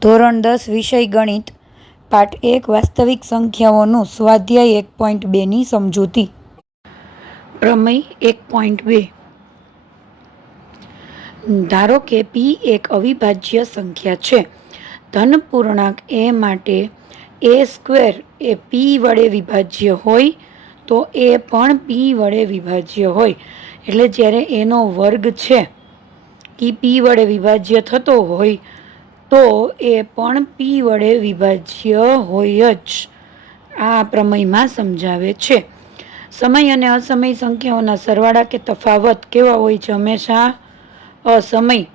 ધોરણ 10 વિષય ગણિત પાઠ 1 વાસ્તવિક સંખ્યાઓનું સ્વાધ્યાય 1.2ની સમજૂતી. પ્રમેય 1.2. ધારો કે p એક અવિભાજ્ય સંખ્યા છે. ધન પૂર્ણાંક a માટે a સ્ક્વેર એ p વડે વિભાજ્ય હોય તો a પણ p વડે વિભાજ્ય હોય. એટલે જ્યારે a નો વર્ગ છે એ p વડે વિભાજ્ય થતો હોય તો એ પણ p વડે વિભાજ્ય હોય જ. આ પ્રમેયમાં સમજાવે છે. સમય અને અસમય સંખ્યાઓના સરવાળા કે તફાવત કેવા હોય છે? હંમેશા અસમય.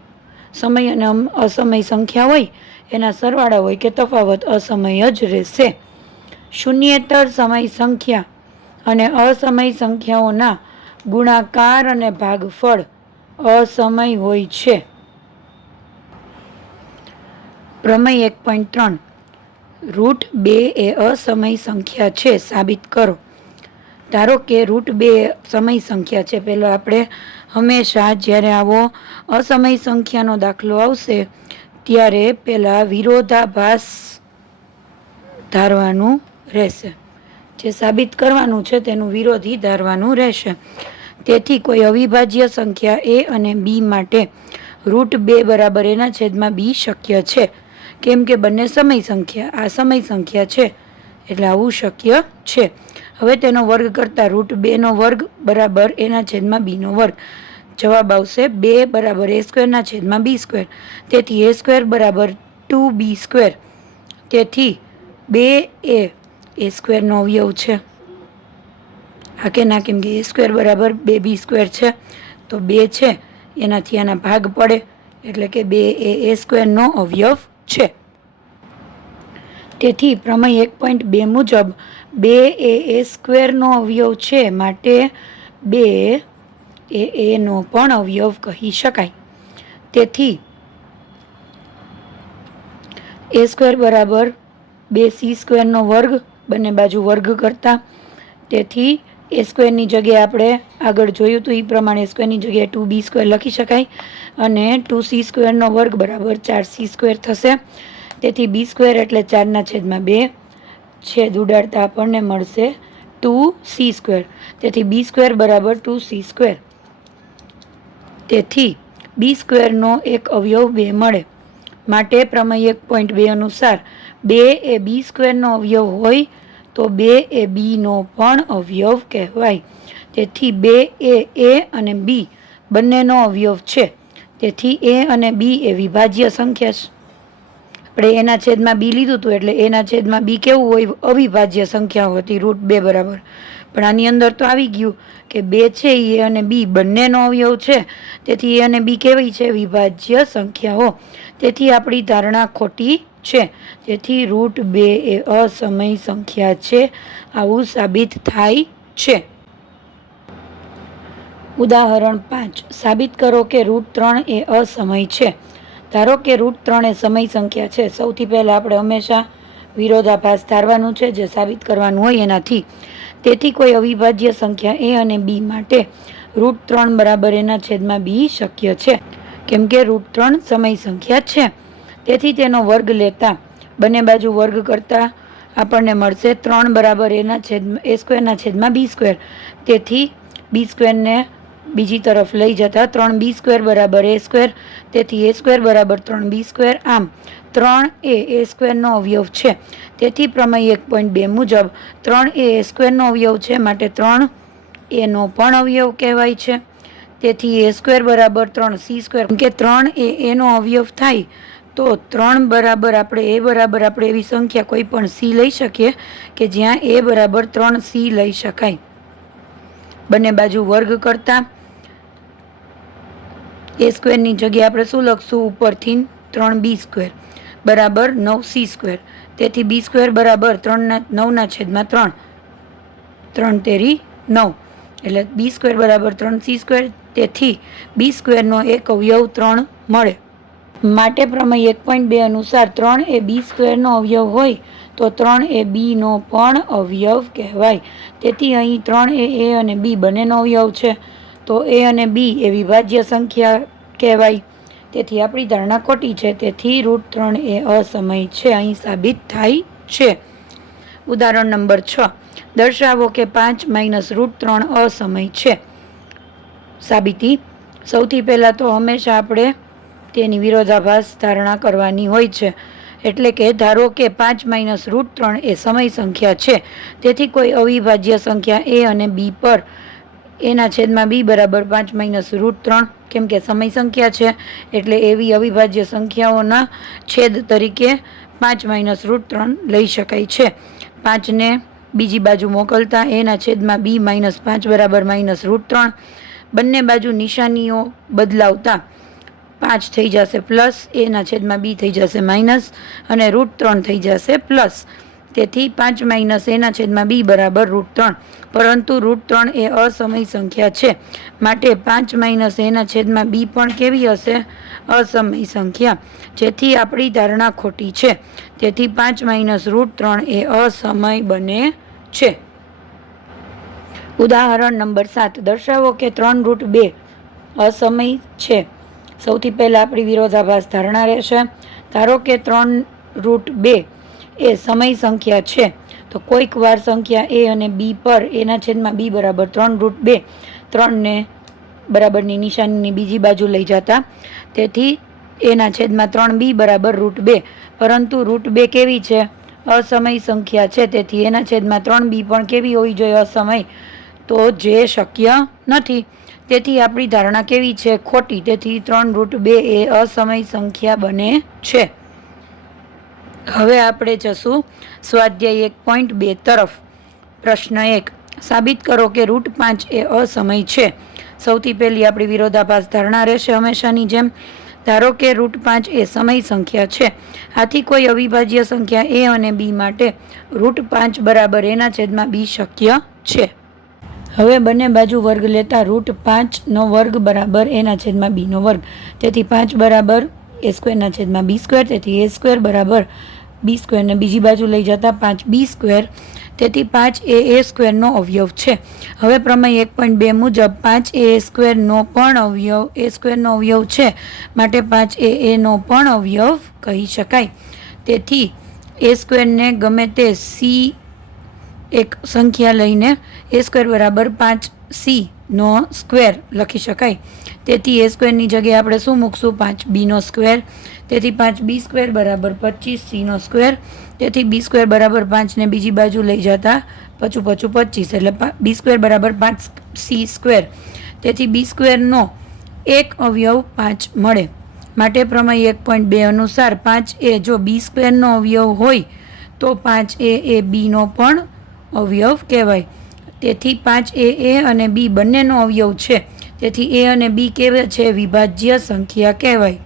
સમય અને અસમય સંખ્યા હોય એના સરવાળા હોય કે તફાવત અસમય જ રહેશે. શૂન્યેતર સમય સંખ્યા અને અસમય સંખ્યાઓના ગુણાકાર અને ભાગફળ અસમય હોય છે. પ્રમેય 1.3. √2 એ અસમય સંખ્યા છે, સાબિત કરો. ધારો કે √2 સમય સંખ્યા છે. પહેલા આપણે હંમેશા જ્યારે આવો અસમય સંખ્યાનો દાખલો આવશે ત્યારે પહેલા વિરોધાભાસ ધારવાનું રહેશે. જે સાબિત કરવાનું છે તેનું વિરોધી ધારવાનું રહેશે. તેથી કોઈ અવિભાજ્ય સંખ્યા a અને b માટે √2 બરાબર એના છેદમાં b શક્ય છે. કેમ કે બંને સમય સંખ્યા, આ સમય સંખ્યા છે એટલે આવું શક્ય છે. હવે તેનો વર્ગ કરતા √2 નો વર્ગ બરાબર એના છેદમાં b નો વર્ગ. જવાબ આવશે 2 બરાબર a સ્ક્વેર ના છેદમાં b સ્ક્વેર. તેથી a સ્ક્વેર બરાબર 2b સ્ક્વેર. તેથી 2 એ a સ્ક્વેર નો અવયવ છે. આ કે ના, કેમ કે a સ્ક્વેર બરાબર 2b સ્ક્વેર છે તો 2 છે એનાથી આના ભાગ પડે એટલે કે 2 એ a સ્ક્વેર નો અવયવ છે. તેથી પ્રમેય 1.2 મુજબ 2 એ a સ્ક્વેર નો અવયવ છે, માટે 2 એ a નો પણ અવયવ કહી શકાય. તેથી a સ્ક્વેર બરાબર 2c સ્ક્વેર નો વર્ગ, બંને બાજુ વર્ગ કરતા. તેથી a સ્ક્વેર ની જગ્યાએ આપણે આગળ જોયું હતું એ પ્રમાણે a સ્ક્વેર ની જગ્યાએ 2b સ્ક્વેર લખી શકાય અને 2c સ્ક્વેર નો વર્ગ બરાબર 4c સ્ક્વેર થશે. તેથી b સ્ક્વેર એટલે 4 ના છેદમાં 2, છેદ ઉડાડતા આપણને મળશે 2c સ્ક્વેર. તેથી b સ્ક્વેર બરાબર 2c સ્ક્વેર. તેથી b સ્ક્વેર નો એક અવયવ 2 મળે. માટે પ્રમેય 1.2 અનુસાર 2 એ b સ્ક્વેર નો અવયવ હોય તો 2 એ b નો પણ અવયવ કહેવાય. તેથી 2 એ a અને b બંનેનો અવયવ છે. તેથી a અને b એ વિભાજ્ય સંખ્યા છે. આપણે એના છેદમાં b લીધું હતું એટલે એના છેદમાં b કેવું હોય? અવિભાજ્ય સંખ્યા હતી √2 બરાબર. પણ આની અંદર તો આવી ગયું કે 2 છે એ અને b બંનેનો અવયવ છે. તેથી a અને b કેવી છે? વિભાજ્ય સંખ્યાઓ. તેથી આપણી ધારણા ખોટી છે. તેથી √2 એ અસમય સંખ્યા છે, આવું સાબિત થાય છે. ઉદાહરણ 5. સાબિત કરો કે √3 એ અસમય છે. ધારો કે √3 એ સમય સંખ્યા છે. સૌથી પહેલા આપણે હંમેશા વિરોધાભાસ ધારવાનું છે, જે સાબિત કરવાનું હોય એનાથી. તેથી કોઈ અવિભાજ્ય સંખ્યા a અને b માટે √3 બરાબર એના છેદમાં b શક્ય છે. કેમ કે √3 સમય સંખ્યા છે. તેથી તેનો વર્ગ લેતા બંને બાજુ વર્ગ કરતા આપણને મળશે 3 બરાબર એના છેદમાં a સ્ક્વેર ના છેદમાં b સ્ક્વેર. તેથી b સ્ક્વેર ને બીજી તરફ લઈ જતા 3b સ્ક્વેર બરાબર a સ્ક્વેર. તેથી a સ્ક્વેર બરાબર 3b સ્ક્વેર. આમ 3 એ a સ્ક્વેર નો અવયવ છે. તેથી પ્રમેય 1.2 મુજબ 3 એ a સ્ક્વેર નો અવયવ છે, માટે 3 a નો પણ અવયવ કહેવાય છે. તેથી a સ્ક્વેર બરાબર 3c સ્ક્વેર. કે 3 એ a નો અવયવ થાય તો 3 બરાબર આપણે એવી સંખ્યા કોઈ પણ c લઈ શકીએ કે જ્યાં a બરાબર 3c લઈ શકાય. બંને બાજુ વર્ગ કરતા a સ્ક્વેર ની જગ્યાએ આપણે શું લખશું? ઉપરથી 3b સ્ક્વેર બરાબર 9c સ્ક્વેર. તેથી b સ્ક્વેર બરાબર 9 ના છેદમાં 3, 3 તેરી 9, એટલે b સ્ક્વેર બરાબર 3c સ્ક્વેર. તેથી b સ્ક્વેર નો એક અવયવ 3 મળે. માટે પ્રમેય 1.2 અનુસાર 3 એ b સ્ક્વેર નો અવયવ હોય તો 3 એ b નો પણ અવયવ કહેવાય. તેથી અહીં 3 એ a અને b બંનેનો અવયવ છે તો a અને b એ વિભાજ્ય સંખ્યા કહેવાય. તેથી આપણી ધારણા ખોટી છે. તેથી √3 એ અસમય છે અહીં સાબિત થાય છે. ઉદાહરણ નંબર 6, દર્શાવો કે 5 - √3 અસમય છે. સાબિતી. સૌથી પહેલા તો હંમેશા આપણે તેની વિરોધાભાસ ધારણા કરવાની હોય છે. એટલે કે ધારો કે 5 - √3 એ સમય સંખ્યા છે. તેથી કોઈ અવિભાજ્ય સંખ્યા a અને b પર a/b = 5 - √3, કેમ કે સમય સંખ્યા છે એટલે એવી અવિભાજ્ય સંખ્યાઓના છેદ તરીકે 5 - √3 લઈ શકાય છે. 5 ને બીજી બાજુ મોકલતા a/b - 5 = -√3. બંને બાજુ નિશાનીઓ બદલાવતા 5 થઈ જશે પ્લસ, a/b થઈ જશે માઇનસ અને √3 થઈ જશે પ્લસ. તેથી 5 - a/b = √3. પરંતુ √3 એ અસમય સંખ્યા છે, માટે 5 - a/b પણ કેવી હશે? અસમય સંખ્યા. જેથી આપણી ધારણા ખોટી છે. તેથી 5 - √3 એ અસમય બને છે. ઉદાહરણ નંબર 7, દર્શાવો કે 3√2 અસમય છે. સૌથી પહેલા આપણી વિરોધાભાસ ધારણા રહેશે. ધારો કે 3√2 એ સમય સંખ્યા છે, તો કોઈક વાર સંખ્યા a અને b પર a/b = 3√2, 3 ને બરાબરની નિશાનીની બીજી બાજુ લઈ જતા, તેથી a/3b = √2. પરંતુ √2 કેવી છે? અસમય સંખ્યા છે. તેથી a/3b પણ કેવી હોવી જોઈએ? અસમય. તો જે શક્ય નથી. તેથી આપણી ધારણા કેવી છે? ખોટી. તેથી 3√2 એ અસમય સંખ્યા બને છે. હવે આપણે જશું સ્વાધ્યાય 1.2 તરફ. પ્રશ્ન 1, સાબિત કરો કે √5 એ અસમય છે. સૌથી પહેલી આપણી વિરોધાભાસ ધારણા રહેશે હંમેશાની જેમ. ધારો કે √5 એ સમય સંખ્યા છે. આથી કોઈ અવિભાજ્ય સંખ્યા a અને b માટે √5 = a/b શક્ય છે. હવે બંને બાજુ વર્ગ લેતા √5² = a/b². તેથી 5 = a²/b². તેથી a² = b² ને બીજી બાજુ લઈ જતા 5b². તેથી 5 એ a² નો અવયવ છે. હવે પ્રમેય 1.2 મુજબ 5 એ a² નો પણ અવયવ છે, માટે 5 એ a નો પણ અવયવ કહી શકાય. તેથી a² ને ગમે તે c એક સંખ્યા લઈને a² = 5c² લખી શકાય. તેથી a² ની જગ્યાએ આપણે શું મૂકશું? 5b². તેથી 5b² = 25c². તેથી b² = 5 ને બીજી બાજુ લઈ જતા પચું 25, એટલે b² = 5c². તેથી b² નો એક અવયવ 5 મળે. માટે પ્રમેય 1.2 અનુસાર 5 એ જો b² નો અવયવ હોય તો 5 એ b નો પણ અવયવ કહેવાય. તેથી 5 એ a અને b બંનેનો અવયવ છે. તેથી a અને b કેવા છે? વિભાજ્ય સંખ્યા કહેવાય.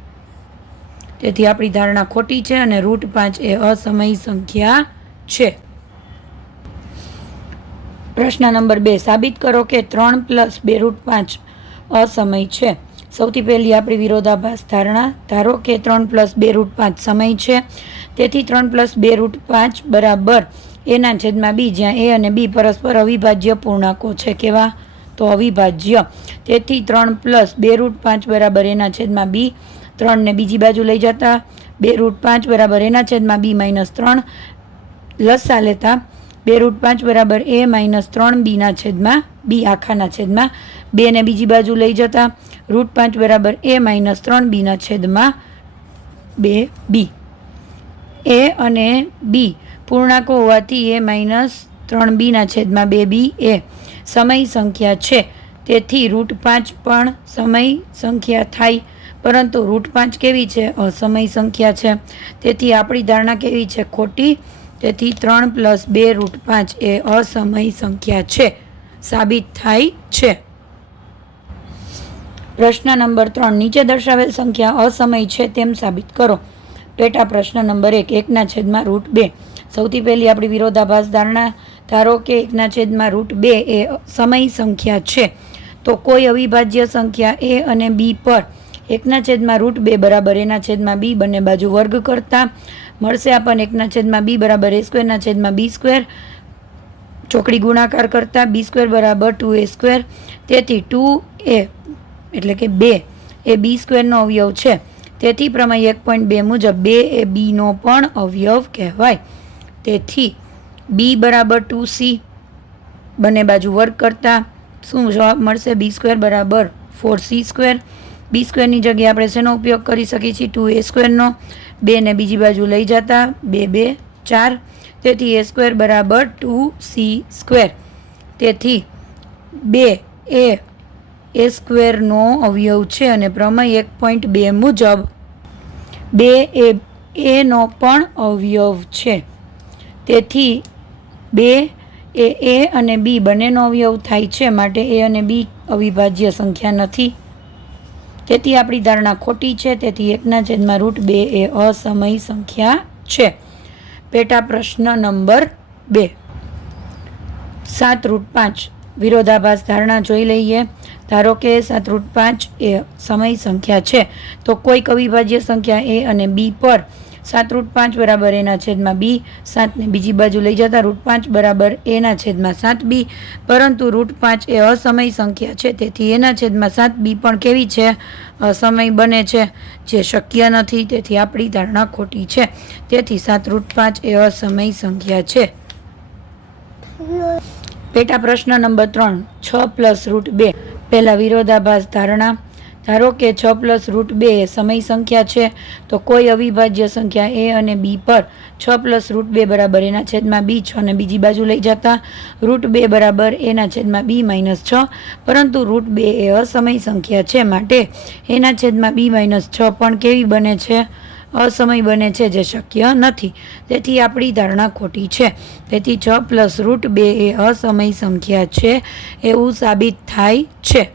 તેથી આપણી ધારણા ખોટી છે અને √5 એ અસમય સંખ્યા છે. પ્રશ્ન નંબર 2, સાબિત કરો કે 3 + 2√5 અસમય છે. સૌથી પહેલી આપણી વિરોધાભાસ ધારણા. ધારો કે 3 + 2√5 સમય છે. તેથી 3 + 2√5 = a/b, જ્યાં a અને b પરસ્પર અવિભાજ્ય પૂર્ણાંકો છે. કેવા? તો અવિભાજ્ય. તેથી 3 + 2√5 = a/b. 3 ને બીજી બાજુ લઈ જતા 2√5 = a/b - 3 લસા લેતા 2√5 = a-3b/b આખાના છેદમાં 2 ને બીજી બાજુ લઈ જતા √5 = a-3b/2b. a અને b પૂર્ણાંકો હોવાથી a-3b/2b એ સમય સંખ્યા છે. તેથી √5 પણ સમય સંખ્યા થાય. પરંતુ √5 કેવી છે? અસમય સંખ્યા છે. તેથી આપણી ધારણા કેવી છે? ખોટી. તેથી 3 + 2√5 એ અસમય સંખ્યા છે. સાબિત થાય છે. પ્રશ્ન નંબર 3, નીચે દર્શાવેલ સંખ્યા અસમય છે તેમ સાબિત કરો. પેટા પ્રશ્ન નંબર 1, 1/√2. સૌથી પહેલી આપણી વિરોધાભાસ ધારણા. ધારો કે 1/√2 એ સમય સંખ્યા છે, તો કોઈ અવિભાજ્ય સંખ્યા a અને b પર 1/√2 = a/b બંને બાજુ વર્ગ કરતા મળશે આપણને 1/b = a²/b². ચોકડી ગુણાકાર કરતા b² = 2a². તેથી 2a એટલે કે 2 એ b² નો અવયવ છે. તેથી પ્રમેય 1.2 મુજબ 2 એ બીનો પણ અવયવ કહેવાય. તેથી બી બરાબર 2c, બંને બાજુ વર્ગ કરતાં શું જવાબ મળશે? b² બરાબર 4c². b² ની જગ્યાએ આપણે શેનો ઉપયોગ કરી શકીએ છીએ? 2a²નો. 2 ને બીજી બાજુ લઈ જતા 2 2 4, તેથી a² બરાબર 2c². તેથી 2 એ a²નો અવયવ છે અને પ્રમેય 1.2 મુજબ 2 એ એનો પણ અવયવ છે. તેથી 2 એ a અને b બંનેનો અવયવ થાય છે, માટે a અને b અવિભાજ્ય સંખ્યા નથી. તેથી આપણી ધારણા ખોટી છે. તેથી 1/√2 એ અસમય સંખ્યા છે. પેટા પ્રશ્ન નંબર 2, 7√5 વિરોધાભાસ ધારણા જોઈ લઈએ. ધારો કે 7√5 એ સમય સંખ્યા છે, તો કોઈક અવિભાજ્ય સંખ્યા a અને b પર 7√5 બરાબર a/b, 7 ને બીજી બાજુ લઈ જતા √5 બરાબર a/7b, પરંતુ √5 એ અસમય સંખ્યા છે, તેથી a/7b પણ કેવી છે? અસમય બને છે, જે શક્ય નથી. તેથી આપણી ધારણા ખોટી છે. તેથી 7√5 એ અસમય સંખ્યા છે. પેટા પ્રશ્ન નંબર 3, 6+√2 પહેલા વિરોધાભાસ ધારણા. ધારો કે 6+√2 એ સમય સંખ્યા છે, તો કોઈ અવિભાજ્ય સંખ્યા a અને b પર 6+√2 બરાબર a/b, 6 ને બીજી બાજુ લઈ જતા √2 બરાબર a/b - 6, પરંતુ √2 એ અસમય સંખ્યા છે, માટે a/b - 6 પણ કેવી બને છે? અસમય બને છે, જે શક્ય નથી. તેથી આપણી ધારણા ખોટી છે. તેથી 6+√2 એ અસમય સંખ્યા છે એવું સાબિત થાય છે.